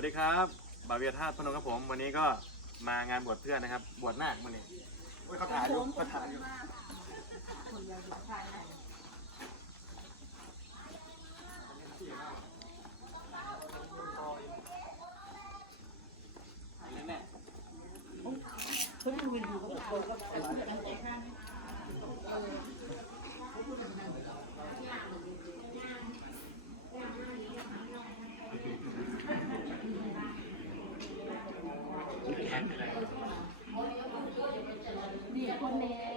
วัสดีครับบาเวียธาตุพนมครับผม วันนี้ก็มางานบวชเพื่อนนะครับ บวชนาคมาเนี่ยโอ้ยเขาถ่ายอยู่เขาถ่ายอยู่ โอ้นี่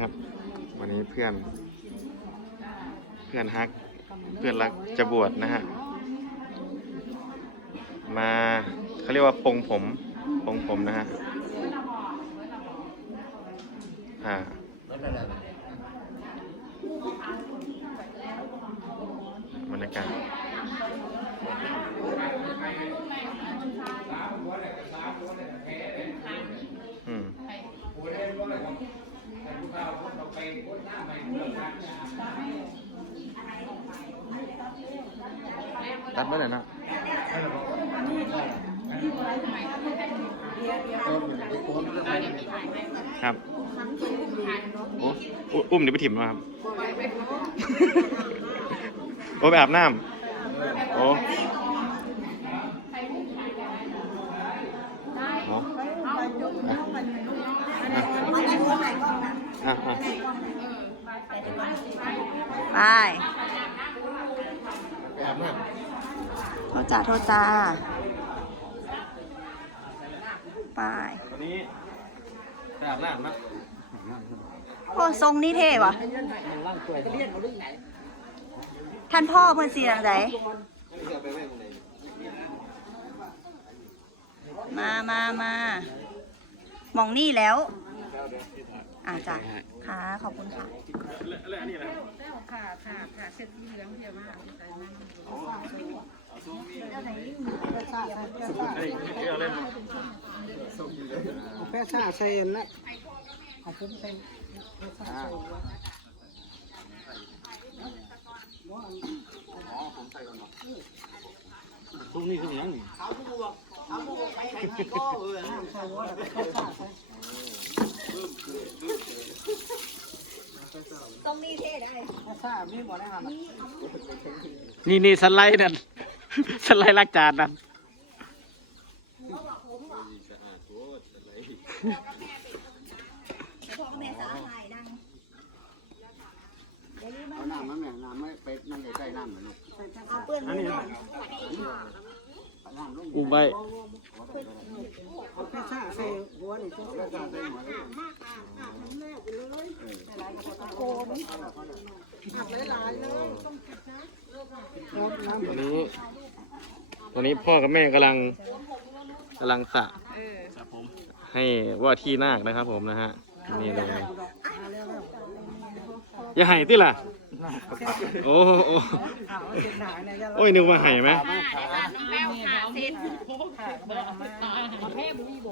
ครับ วันนี้เพื่อน เพื่อนฮัก เพื่อนรักจะบวชนะฮะ มาเขาเรียกว่าปรงผมปรงผมนะฮะ อ่าบรรยากาศ ตัดไปเลยนะครับโอ้อุอุ้มเดี๋ยวไปถิ่มมาครับ โอ้ไปอาบน้ำโอ้โอ้อะอะอะ ไปไปอาบน้โทษจ้าโทษจ้าไปำวันนี้ไปอาบน้ำนะโอ้ทรงนี่เท่ว่ะ ท่านพ่อเพิ่นสีหลังไหนมามามาหมองนี่แล้ว อ่าจ้ะ ค่ะ ขอบคุณค่ะแล้วอันนี้นะค่ะค่ะค่ะเส้นสีเหลืองเพียวมากใส่มันอันนี้ที่เราเล่นแค่ชาใส่อันนั้นเอาผมใส่ซุ้มนี่คืออย่างนี้ ตรงนี้เท่ได้ชาไม่บอกได้ครับนี่นี่สไลด์นั่นสไลด์ลักจานนั่นพ่อกับแม่สาหายดังเอาน้ำมันแม่น้ำไม่ไปนั่งใกล้ๆน้ำเลยลูกเปื้อนมือก่อนน้ำลงอุใบเอาแค่ชาใส่หั วนี่ก็แค่ชาใส่หัวเลยวันนี้วันนี้พ่อกับแม่กำลังกำลังสระให้ว่าที่นาคนะครับผมนะฮะนี่เลย อย่าให้ติล่ะ โอ้โหโอ้โหเอาเส้นหนาเนี่ยจะโอ้ยนึกว่าให้ไหม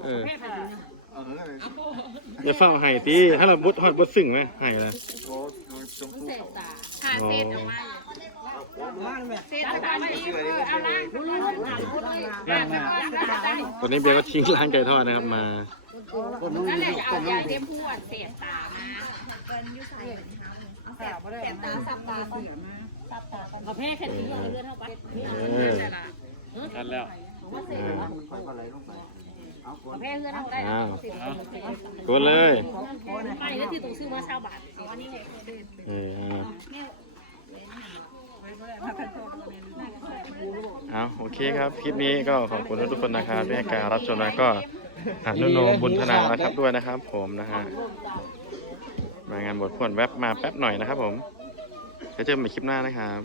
เอออย่าเฝ้าให้ตีถ้าเราบดฮอดบดสึ่งไหมให้ละอ๋อมาแม่วันนี้เบียร์ก็ทิ้งร้านไก่ทอดนะครับมาคนนู้นนี่คนนู้นเต็มพวดเสียตามา เอาแพ้แค่นี้เอาเลือดเข้าไปเออกันแล้วอ่าเอาแพ้เลือดเข้าได้อ้าวกดเลยไปแล้วที่ต้องซื้อมาชาวบ้านอันนี้เอออ่าเอาโอเคครับคลิปนี้ก็ขอบคุณทุกคนนะครับที่ให้การรับชมแล้วก็อนุโนมบุญธนานะครับด้วยนะครับ ผมนะฮะ มางานบทพวนแวบมาแป๊บหน่อยนะครับผมจะเจอกันใหม่คลิปหน้านะครับ